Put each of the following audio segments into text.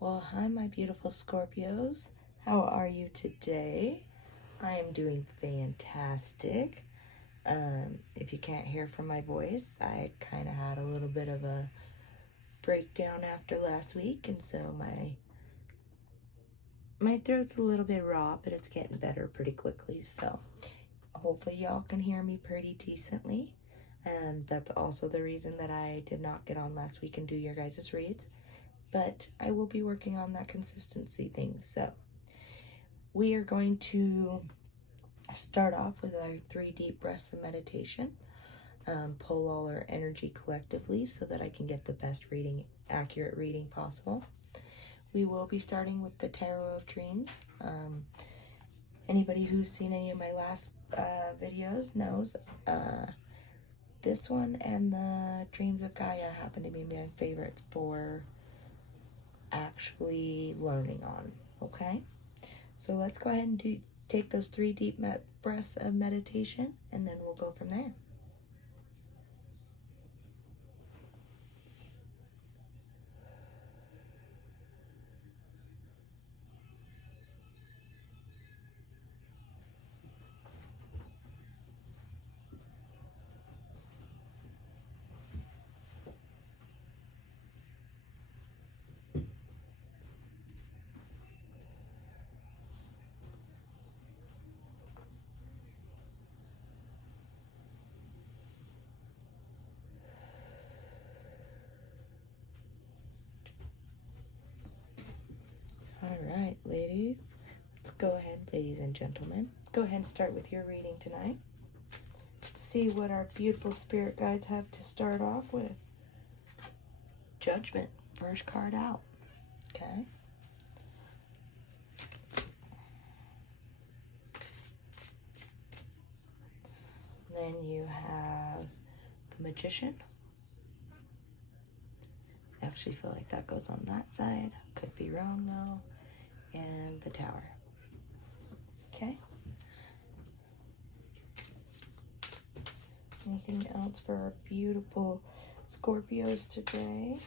Well, hi, my beautiful Scorpios. How are you today? I am doing fantastic. If you can't hear from my voice, I kind of had a little bit of a breakdown after last week, and so my throat's a little bit raw, but it's getting better pretty quickly. So hopefully y'all can hear me pretty decently. And that's also the reason that I did not get on last week and do your guys' reads. But I will be working on that consistency thing. So we are going to start off with our 3 deep breaths of meditation. Pull all our energy collectively so that I can get the best reading, accurate reading possible. We will be starting with the Tarot of Dreams. Anybody who's seen any of my last videos knows this one and the Dreams of Gaia happen to be my favorites for actually learning on, okay? So let's go ahead and take those 3 deep breaths of meditation, and then we'll go from there. All right, ladies. Let's go ahead, ladies and gentlemen. Let's go ahead and start with your reading tonight. See what our beautiful spirit guides have to start off with. Judgment, first card out. Okay. Then you have the Magician. I actually feel like that goes on that side. Could be wrong though. And the Tower. Okay. Anything else for our beautiful Scorpios today?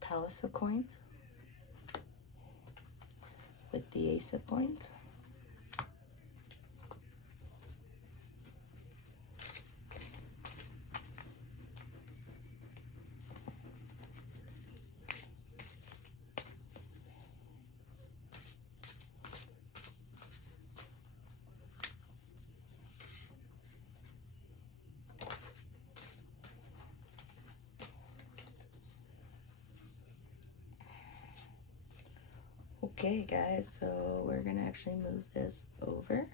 Palace of Coins with the Ace of Coins. Okay, guys, so we're going to actually move this over.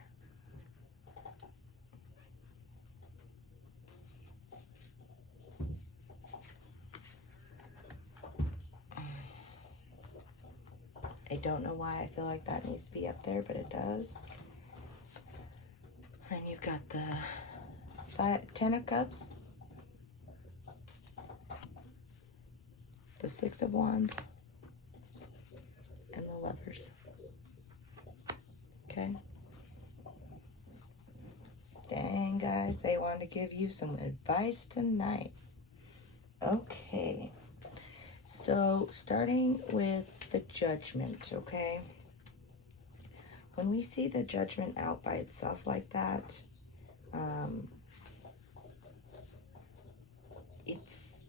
I don't know why I feel like that needs to be up there, but it does. And you've got the 10 of Cups, the 6 of Wands, and the Lovers. Okay? Dang, guys, they want to give you some advice tonight. Okay. So, starting with the Judgment, okay? When we see the Judgment out by itself like that, it's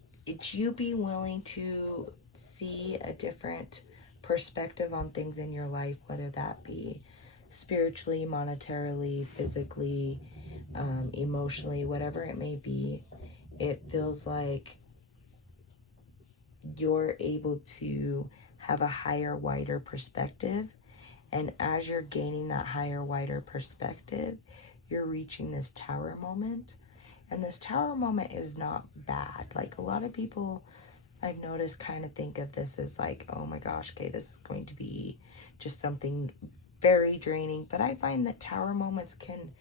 you being willing to see a different perspective on things in your life, whether that be spiritually, monetarily, physically, emotionally, whatever it may be. It feels like you're able to have a higher, wider perspective. And as you're gaining that higher, wider perspective, you're reaching this Tower moment. And this Tower moment is not bad. Like, a lot of people I've noticed kind of think of this as like, oh my gosh, okay, this is going to be just something very draining. But I find that Tower moments can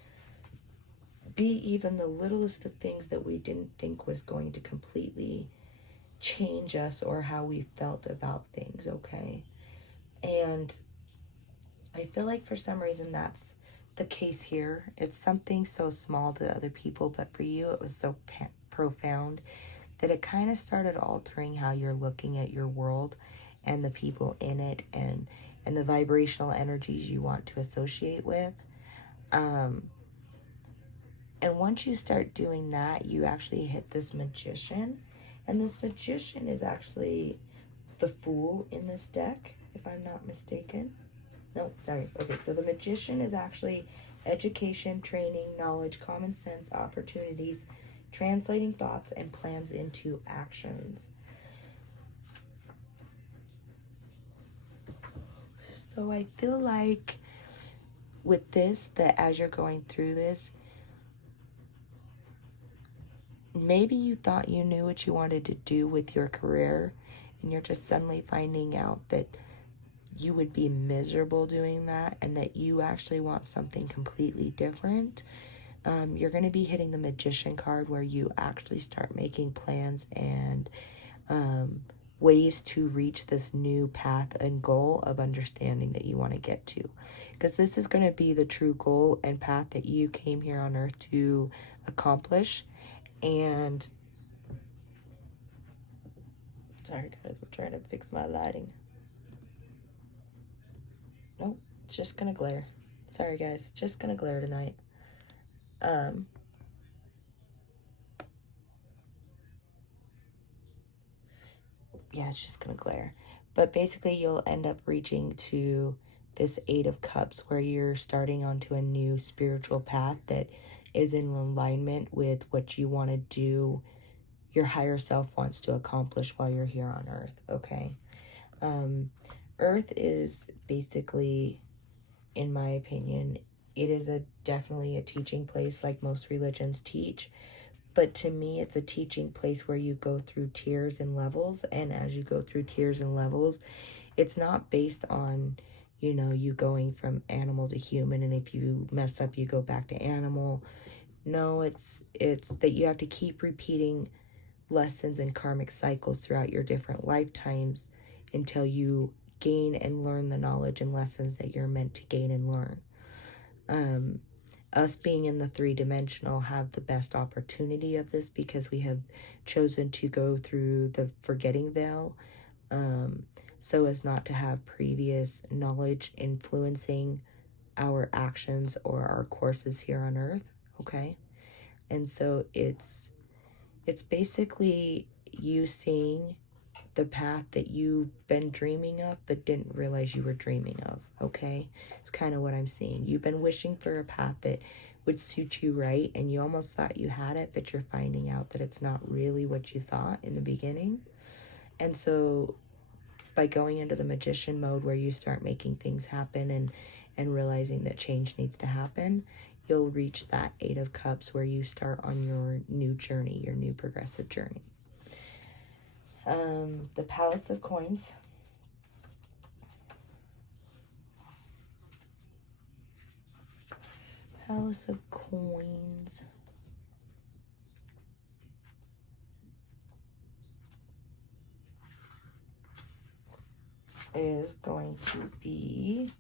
be even the littlest of things that we didn't think was going to completely change us or how we felt about things, okay? And I feel like for some reason that's the case here. It's something so small to other people, but for you it was so profound that it kind of started altering how you're looking at your world and the people in it, and the vibrational energies you want to associate with. And once you start doing that, you actually hit this magician. And this magician is actually the Fool in this deck, if I'm not mistaken. No, sorry. Okay, so the magician is actually education, training, knowledge, common sense, opportunities, translating thoughts and plans into actions. So I feel like with this, that as you're going through this, maybe you thought you knew what you wanted to do with your career, and you're just suddenly finding out that you would be miserable doing that and that you actually want something completely different. You're going to be hitting the magician card, where you actually start making plans and ways to reach this new path and goal of understanding that you want to get to. Because this is going to be the true goal and path that you came here on earth to accomplish. And sorry guys, we're trying to fix my lighting. Nope, it's just gonna glare. Sorry guys, just gonna glare tonight. Yeah, it's just gonna glare. But basically you'll end up reaching to this Eight of Cups, where you're starting onto a new spiritual path that is in alignment with what you want to do, your higher self wants to accomplish while you're here on earth, okay? Earth is basically, in my opinion, it is definitely a teaching place, like most religions teach. But to me, it's a teaching place where you go through tiers and levels. And as you go through tiers and levels, it's not based on, you going from animal to human. And if you mess up, you go back to animal. No, it's that you have to keep repeating lessons and karmic cycles throughout your different lifetimes until you gain and learn the knowledge and lessons that you're meant to gain and learn. Us being in the three-dimensional have the best opportunity of this, because we have chosen to go through the forgetting veil, so as not to have previous knowledge influencing our actions or our courses here on earth, okay? And so it's basically you seeing the path that you've been dreaming of but didn't realize you were dreaming of, okay? It's kind of what I'm seeing. You've been wishing for a path that would suit you right, and you almost thought you had it, but you're finding out that it's not really what you thought in the beginning. And so by going into the magician mode, where you start making things happen and realizing that change needs to happen, you'll reach that Eight of Cups, where you start on your new journey, your new progressive journey. The Palace of Coins. Palace of Coins is going to be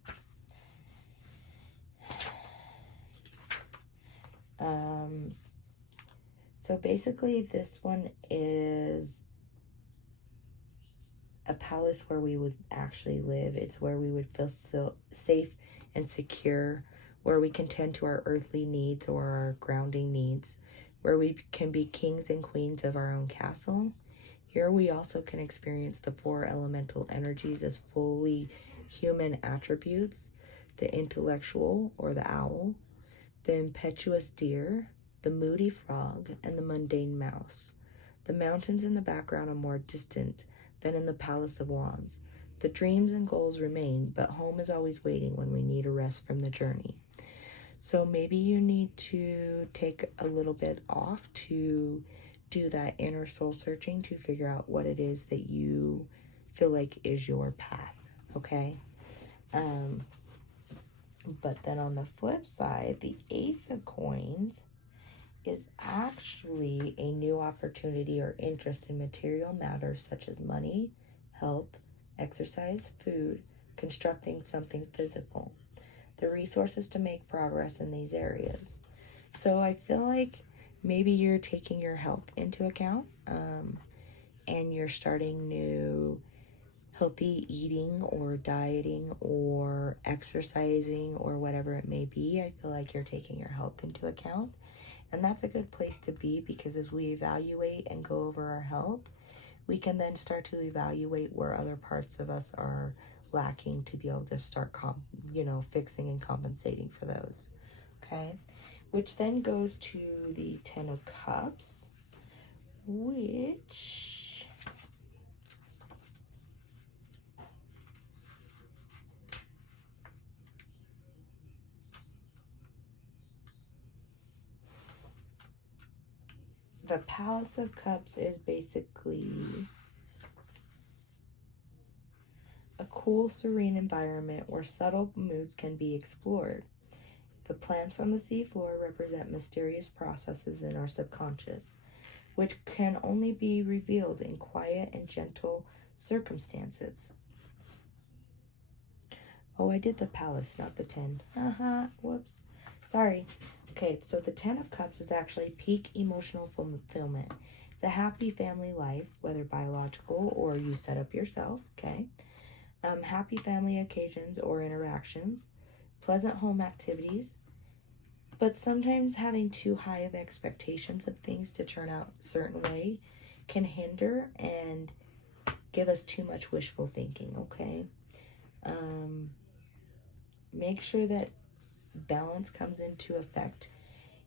so basically this one is a palace where we would actually live. It's where we would feel so safe and secure, where we can tend to our earthly needs or our grounding needs, where we can be kings and queens of our own castle. Here we also can experience the four elemental energies as fully human attributes: the intellectual, or the owl, the impetuous deer, the moody frog, and the mundane mouse. The mountains in the background are more distant than in the Palace of Wands. The dreams and goals remain, but home is always waiting when we need a rest from the journey. So maybe you need to take a little bit off to do that inner soul searching to figure out what it is that you feel like is your path, okay? But then on the flip side, the Ace of Coins is actually a new opportunity or interest in material matters such as money, health, exercise, food, constructing something physical. The resources to make progress in these areas. So I feel like maybe you're taking your health into account, and you're starting new healthy eating or dieting or exercising or whatever it may be. I feel like you're taking your health into account. And that's a good place to be, because as we evaluate and go over our health, we can then start to evaluate where other parts of us are lacking to be able to start fixing and compensating for those. Okay? Which then goes to the Ten of Cups, which the Palace of Cups is basically a cool, serene environment where subtle moods can be explored. The plants on the seafloor represent mysterious processes in our subconscious, which can only be revealed in quiet and gentle circumstances. Oh, I did the palace, not the 10. Whoops. Sorry. Okay, so the 10 of Cups is actually peak emotional fulfillment. It's a happy family life, whether biological or you set up yourself, okay? Happy family occasions or interactions, pleasant home activities, but sometimes having too high of expectations of things to turn out a certain way can hinder and give us too much wishful thinking, okay? Make sure that balance comes into effect.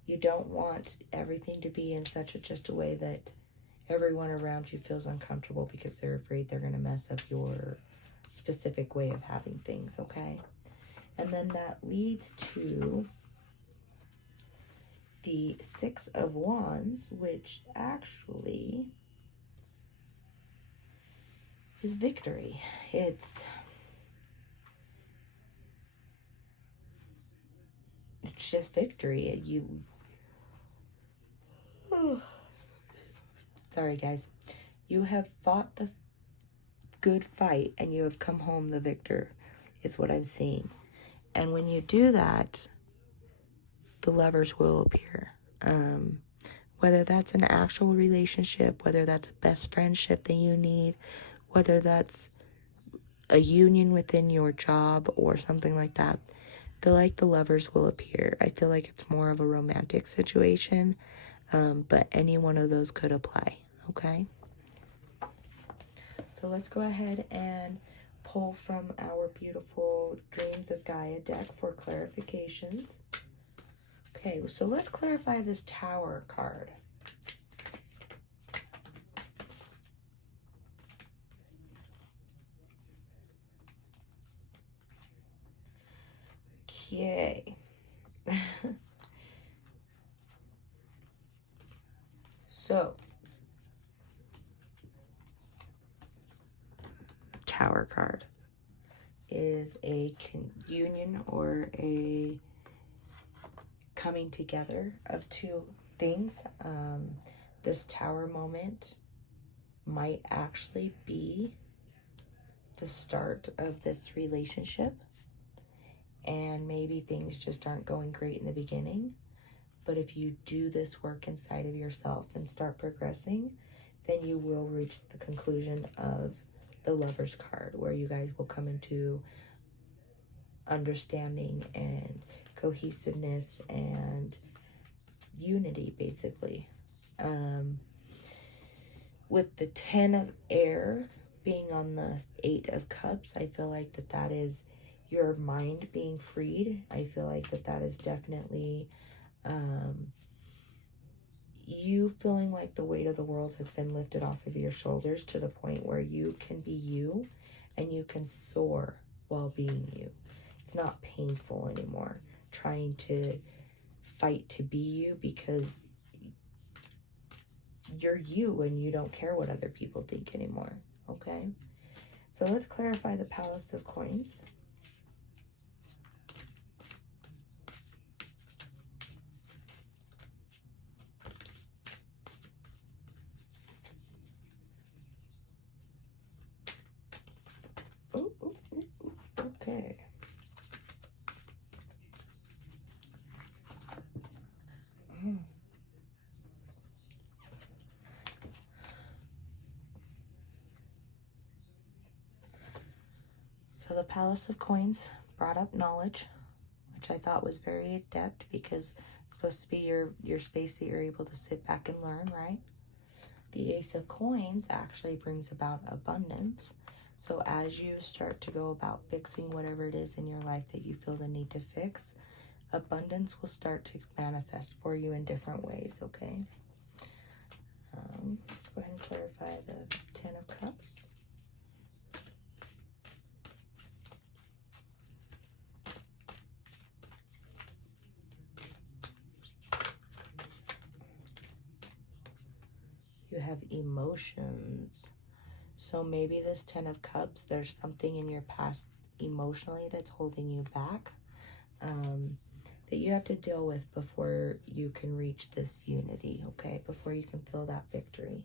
You don't want everything to be in such just a way that everyone around you feels uncomfortable because they're afraid they're going to mess up your specific way of having things, okay? And then that leads to the Six of Wands, which actually is victory. It's just victory. Sorry guys. You have fought the good fight and you have come home the victor, is what I'm seeing. And when you do that, the lovers will appear. Whether that's an actual relationship, whether that's a best friendship that you need, whether that's a union within your job or something like that, I feel like the lovers will appear. I feel like it's more of a romantic situation, but any one of those could apply, okay? So let's go ahead and pull from our beautiful Dreams of Gaia deck for clarifications. Okay, so let's clarify this Tower card. Okay. So, Tower card is a union or a coming together of two things. This Tower moment might actually be the start of this relationship, and maybe things just aren't going great in the beginning. But if you do this work inside of yourself and start progressing, then you will reach the conclusion of the Lover's card, where you guys will come into understanding and cohesiveness and unity, basically. With the 10 of Air being on the 8 of Cups, I feel like that is your mind being freed. I feel like that is definitely you feeling like the weight of the world has been lifted off of your shoulders to the point where you can be you and you can soar while being you. It's not painful anymore trying to fight to be you, because you're you and you don't care what other people think anymore, okay? So let's clarify the Palace of Coins. So the Palace of Coins brought up knowledge, which I thought was very adept because it's supposed to be your space that you're able to sit back and learn, right? The Ace of Coins actually brings about abundance. So as you start to go about fixing whatever it is in your life that you feel the need to fix, abundance will start to manifest for you in different ways, okay? Let's go ahead and clarify the Ten of Cups. You have emotions. So maybe this Ten of Cups, there's something in your past emotionally that's holding you back, that you have to deal with before you can reach this unity, okay? Before you can feel that victory.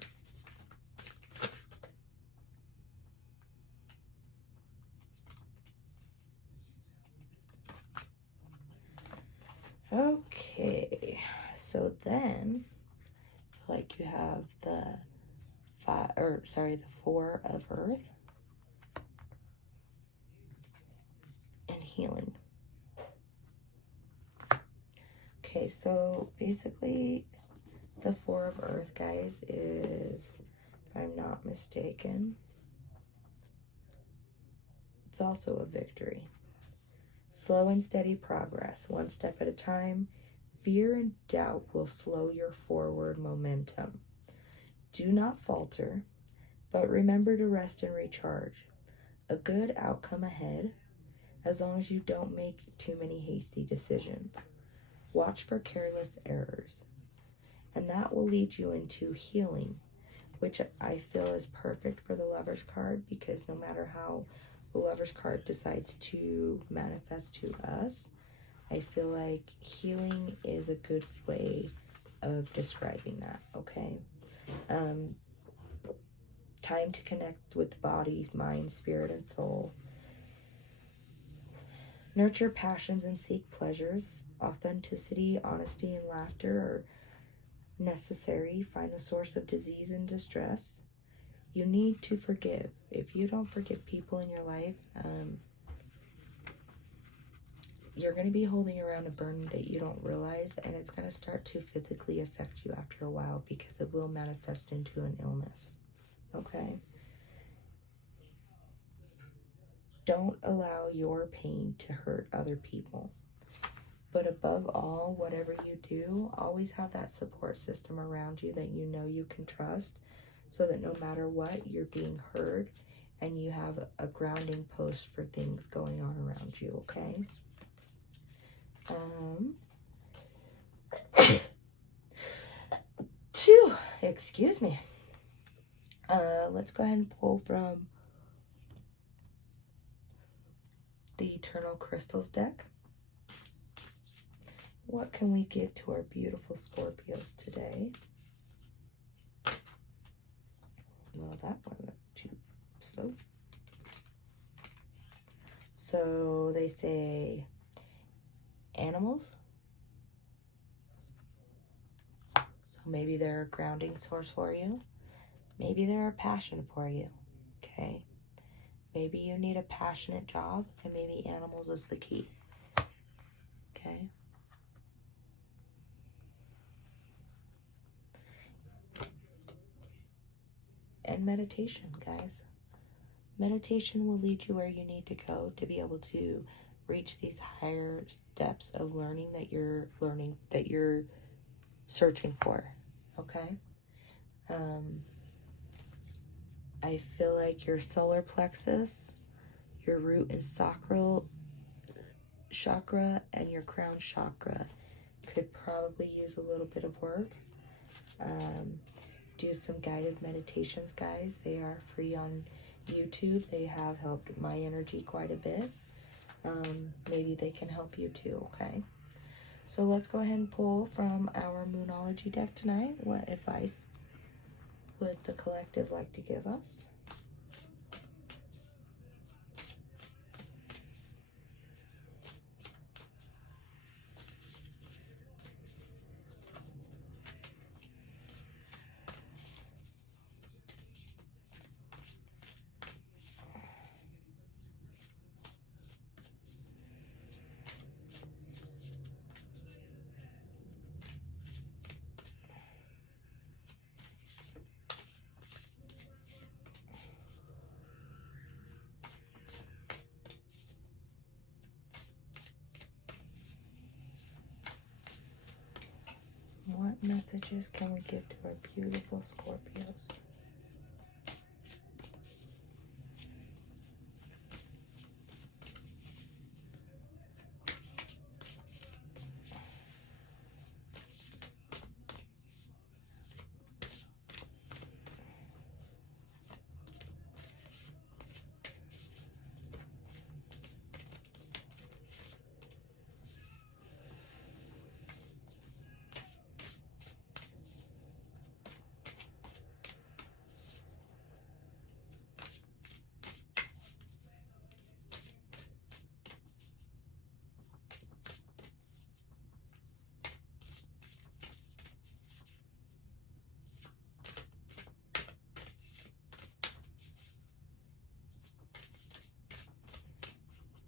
Okay, so then, like you have the the Four of Earth and healing. Okay, so basically the Four of Earth, guys, is, if I'm not mistaken, it's also a victory. Slow and steady progress, one step at a time. Fear and doubt will slow your forward momentum. Do not falter, but remember to rest and recharge. A good outcome ahead, as long as you don't make too many hasty decisions. Watch for careless errors, and that will lead you into healing, which I feel is perfect for the Lover's card, because no matter how the Lover's card decides to manifest to us, I feel like healing is a good way of describing that, okay? Time to connect with body, mind, spirit, and soul. Nurture passions and seek pleasures. Authenticity, honesty, and laughter are necessary. Find the source of disease and distress. You need to forgive. If you don't forgive people in your life, you're going to be holding around a burden that you don't realize, and it's going to start to physically affect you after a while, because it will manifest into an illness, okay? Don't allow your pain to hurt other people. But above all, whatever you do, always have that support system around you that you know you can trust, so that no matter what, you're being heard and you have a grounding post for things going on around you, okay? Excuse me. Let's go ahead and pull from the Eternal Crystals deck. What can we give to our beautiful Scorpios today? Well, that one went too slow. So they say animals. So maybe they're a grounding source for you. Maybe they're a passion for you, okay? Maybe you need a passionate job, and maybe animals is the key, okay? And meditation, guys. Meditation will lead you where you need to go to be able to reach these higher depths of learning that you're searching for, okay? I feel like your solar plexus, your root and sacral chakra, and your crown chakra could probably use a little bit of work. Do some guided meditations, guys. They are free on YouTube. They have helped my energy quite a bit. Maybe they can help you too, okay? So let's go ahead and pull from our Moonology deck tonight. What advice would the collective like to give us? What messages can we give to our beautiful Scorpios?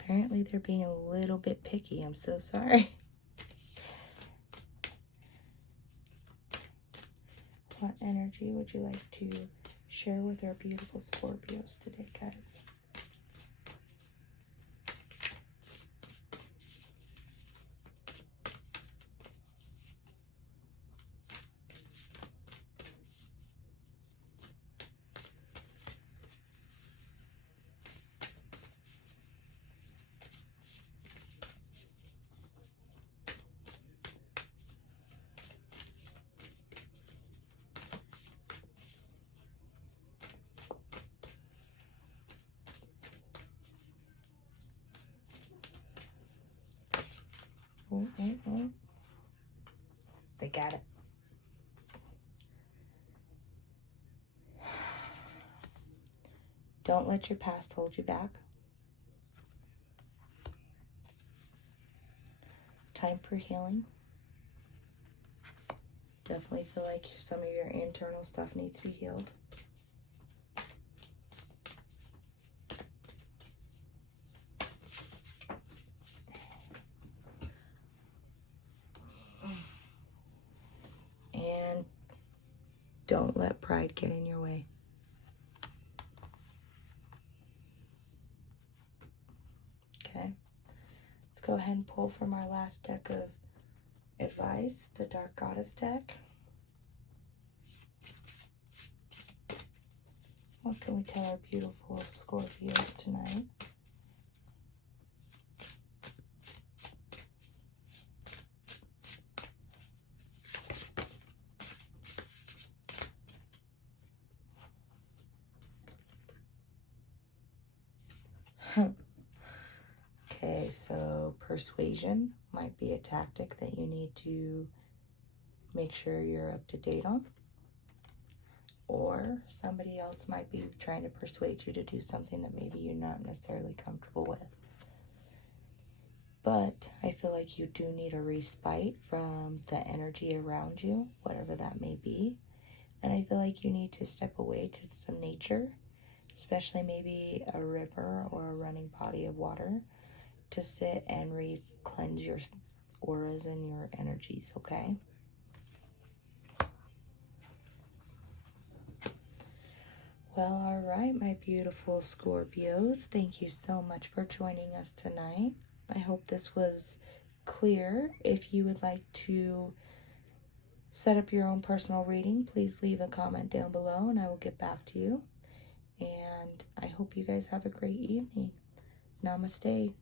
Apparently they're being a little bit picky. I'm so sorry. What energy would you like to share with our beautiful Scorpios today, guys? Oh, oh, oh. They got it. Don't let your past hold you back. Time for healing. Definitely feel like some of your internal stuff needs to be healed. And don't let pride get in your way. Okay. Let's go ahead and pull from our last deck of advice, the Dark Goddess deck. What can we tell our beautiful Scorpios tonight? Okay, so persuasion might be a tactic that you need to make sure you're up to date on. Or somebody else might be trying to persuade you to do something that maybe you're not necessarily comfortable with. But I feel like you do need a respite from the energy around you, whatever that may be. And I feel like you need to step away to some nature, especially maybe a river or a running body of water, to sit and cleanse your auras and your energies, okay? Well, all right, my beautiful Scorpios. Thank you so much for joining us tonight. I hope this was clear. If you would like to set up your own personal reading, please leave a comment down below and I will get back to you. And I hope you guys have a great evening. Namaste.